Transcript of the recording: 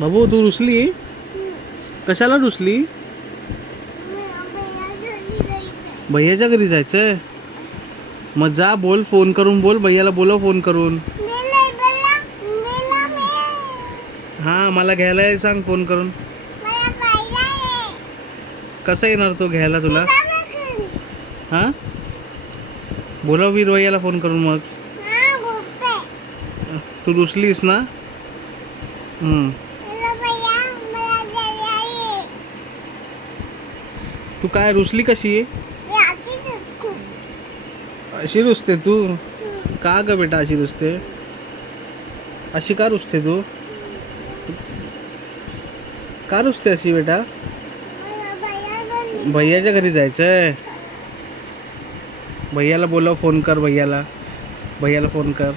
बाबू तू रुसली? कशाला रुसली? भैयाच्या घरी जायचंय? मग जा, बोल, फोन करून बोल, भैयाला बोलव फोन करून. हा मला घ्यायला ये सांग फोन करून. कसं येणार तो घ्यायला तुला? हा बोलव वीर भैयाला फोन करून. मग तू रुसलीस ना? तू काय रुसली कशी आहे? अशी रुसते तू? का ग बेटा अशी रुसते? अशी का रुसते तू? का रुसते अशी बेटा? भैयाच्या घरी जायचंय? भैयाला बोलव, फोन कर भैयाला. भैयाला फोन कर.